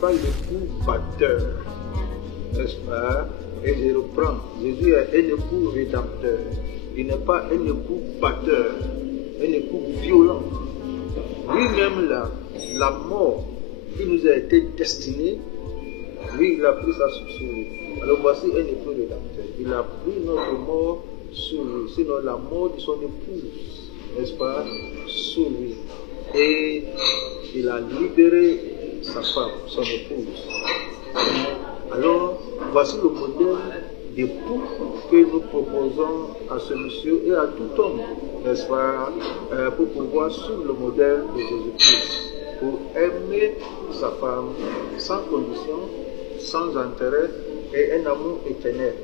pas l'époux batteur, n'est-ce pas? Et je reprends, Jésus est un époux rédempteur. Il n'est pas un époux batteur, un époux violent. Lui-même, la mort qui nous a été destinée, lui, il a pris ça sur lui. Alors voici un époux rédempteur. Il a pris notre mort sur lui, sinon la mort de son épouse, n'est-ce pas, sur lui. Et il a libéré sa femme, son épouse. Alors, voici le modèle d'époux que nous proposons à ce monsieur et à tout homme, n'est-ce pas, pour pouvoir suivre le modèle de Jésus-Christ, pour aimer sa femme sans condition, sans intérêt et un amour éternel.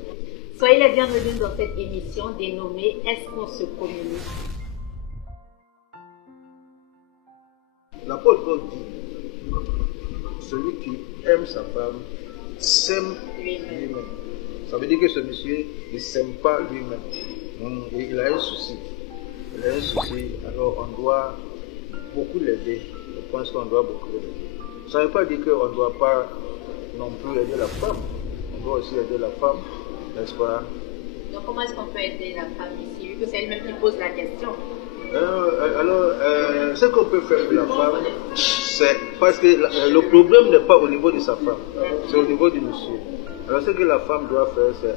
Soyez les bienvenus dans cette émission dénommée Est-ce qu'on se communique? L'apôtre Paul dit, celui qui aime sa femme s'aime lui-même. Ça veut dire que ce monsieur, il ne s'aime pas lui-même. Et il a un souci. Il a un souci, alors on doit beaucoup l'aider. Je pense qu'on doit beaucoup l'aider. Ça ne veut pas dire qu'on ne doit pas non plus aider la femme. On doit aussi aider la femme, n'est-ce pas? Donc comment est-ce qu'on peut aider la femme ici, vu que c'est elle-même qui pose la question? Ce qu'on peut faire pour la femme, c'est parce que le problème n'est pas au niveau de sa femme, c'est au niveau du monsieur. Alors ce que la femme doit faire, c'est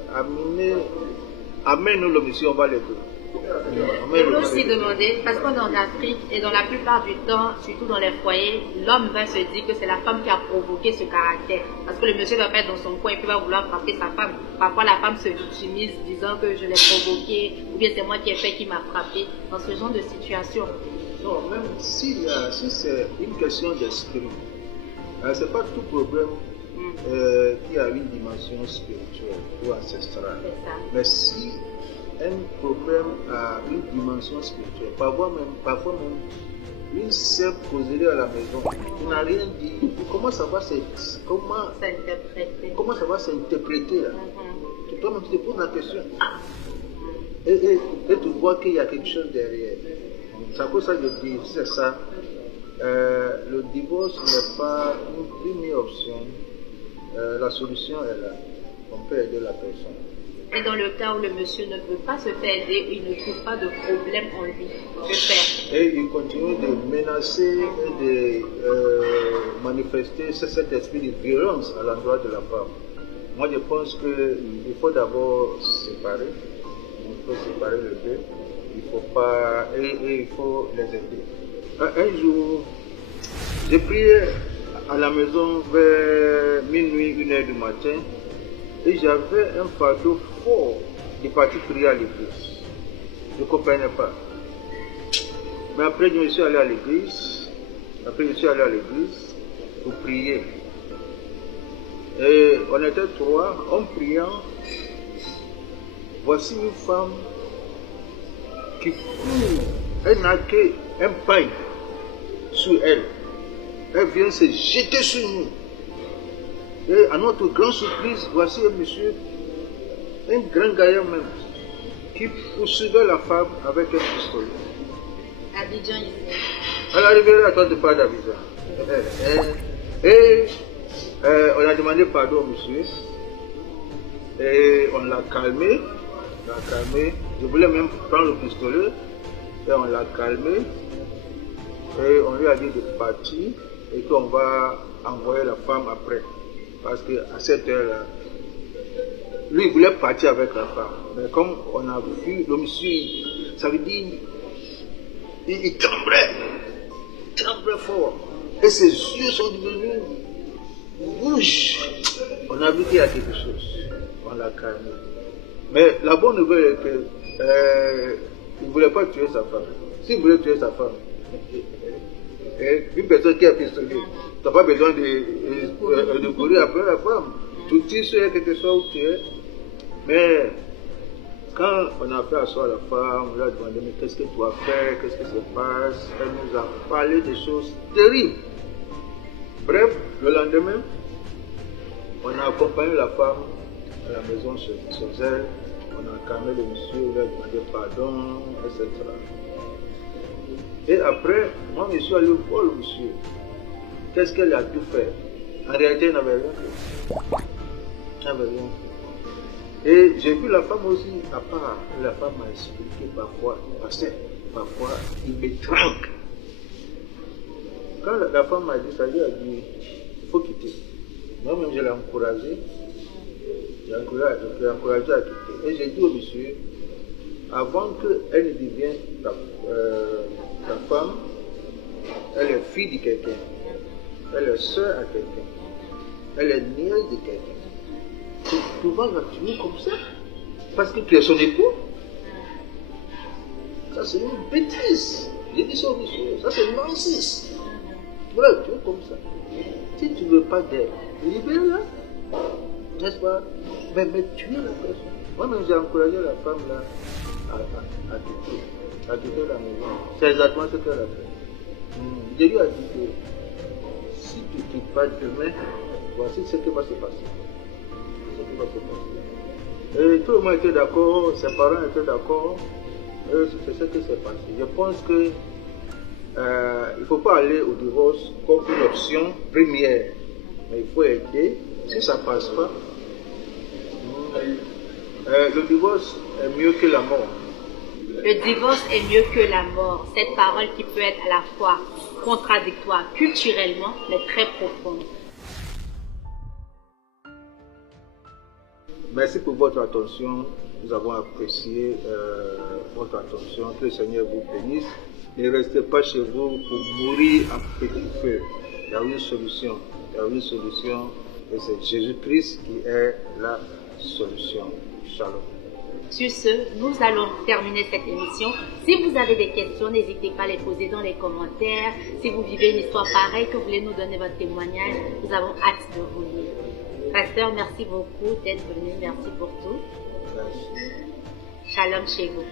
amène-nous le monsieur, on va l'aider. Je peux aussi demander, parce qu'on est en Afrique et dans la plupart du temps, surtout dans les foyers, l'homme va se dire que c'est la femme qui a provoqué ce caractère. Parce que le monsieur va pas être dans son coin et puis va vouloir frapper sa femme. Parfois la femme se victimise disant que je l'ai provoqué ou bien c'est moi qui ai fait qui m'a frappé. Dans ce genre de situation. Non, même si c'est une question d'esprit, c'est pas tout problème qui a une dimension spirituelle ou ancestrale. Mais si un problème a une dimension spirituelle, parfois même une simple causerie à la maison, tu n'as rien dit, comment ça va s'interpréter là? Toi-même tu te poses la question et tu vois qu'il y a quelque chose derrière. C'est pour ça que je dis, c'est ça, le divorce n'est pas une première option, la solution est là, on peut aider la personne. Et dans le cas où le monsieur ne veut pas se faire aider, il ne trouve pas de problème en lui, que faire? Et il continue de menacer et de manifester cet esprit de violence à l'endroit de la femme. Moi je pense qu'il faut d'abord séparer, il faut séparer les deux, il faut les aider. Un jour, j'ai prié à la maison vers minuit, 1h du matin, et j'avais un fardeau fort de partir prier à l'église. Je ne comprenais pas. Mais après, je me suis allé à l'église. Pour prier. Et on était 3, en priant. Voici une femme qui court. Elle n'a qu'un pain sur elle. Elle vient se jeter sur nous. Et à notre grande surprise, voici un monsieur, un grand gaillard même, qui poursuivait la femme avec un pistolet. Abidjan ici. À l'arrivée, à toi de parler d'Abidjan. Et on a demandé pardon au monsieur. Et on l'a calmé. Je voulais même prendre le pistolet. Et on l'a calmé. Et on lui a dit de partir. Et qu'on va envoyer la femme après. Parce qu'à cette heure-là, lui il voulait partir avec la femme. Mais comme on a vu le monsieur, ça veut dire, il tremblait fort. Et ses yeux sont devenus rouges. On a vu qu'il y a quelque chose. On l'a calmé. Mais la bonne nouvelle est qu'il ne voulait pas tuer sa femme. S'il voulait tuer sa femme, une personne qui a pistolet, tu n'as pas besoin de courir après la femme. Tu tires sur elle, quelque chose où tu es. Mais quand on a fait asseoir la femme, on lui a demandé mais qu'est-ce que tu as fait, qu'est-ce qui se passe, elle nous a parlé des choses terribles. Bref, le lendemain, on a accompagné la femme à la maison chez elle, on a calmé le monsieur, on lui a demandé pardon, etc. Et après, moi je suis allé voir le monsieur. Qu'est-ce qu'elle a dû faire? En réalité, il n'avait rien fait. Il n'avait rien fait. Et j'ai vu la femme aussi, à part, la femme m'a expliqué parfois, parce que parfois, il me tranque. Quand la femme m'a dit ça, elle a dit, il faut quitter. Moi-même, je l'ai encouragé. J'ai encouragé à quitter. Et j'ai dit au monsieur, avant qu'elle ne devienne ta femme, elle est fille de quelqu'un, elle est soeur à quelqu'un, elle est nièce de quelqu'un. Tu vas la tuer comme ça parce que tu es son époux. Ça c'est une bêtise. J'ai dit ça au monsieur, ça c'est nonsense. Tu vas la tuer comme ça. Si tu ne veux pas d'elle, libère-la. N'est-ce pas? Mais tuer la personne. Moi-même j'ai encouragé la femme là à quitter la maison. C'est exactement ce qu'elle a fait. Je lui ai dit que si tu ne quittes pas demain, voici ce qui va se passer. Et tout le monde était d'accord, ses parents étaient d'accord, c'est ce qui s'est passé. Je pense que il ne faut pas aller au divorce comme une option première, mais il faut aider. Si ça ne passe pas, le divorce est mieux que la mort. Le divorce est mieux que la mort. Cette parole qui peut être à la fois contradictoire culturellement, mais très profonde. Merci pour votre attention. Nous avons apprécié votre attention. Que le Seigneur vous bénisse. Ne restez pas chez vous pour mourir en petit feu. Il y a une solution. Il y a une solution. Et c'est Jésus-Christ qui est la solution. Shalom. Sur ce, nous allons terminer cette émission. Si vous avez des questions, n'hésitez pas à les poser dans les commentaires. Si vous vivez une histoire pareille, que vous voulez nous donner votre témoignage, nous avons hâte de vous lire. Pasteur, merci beaucoup d'être venu. Merci pour tout. Merci. Shalom chez vous.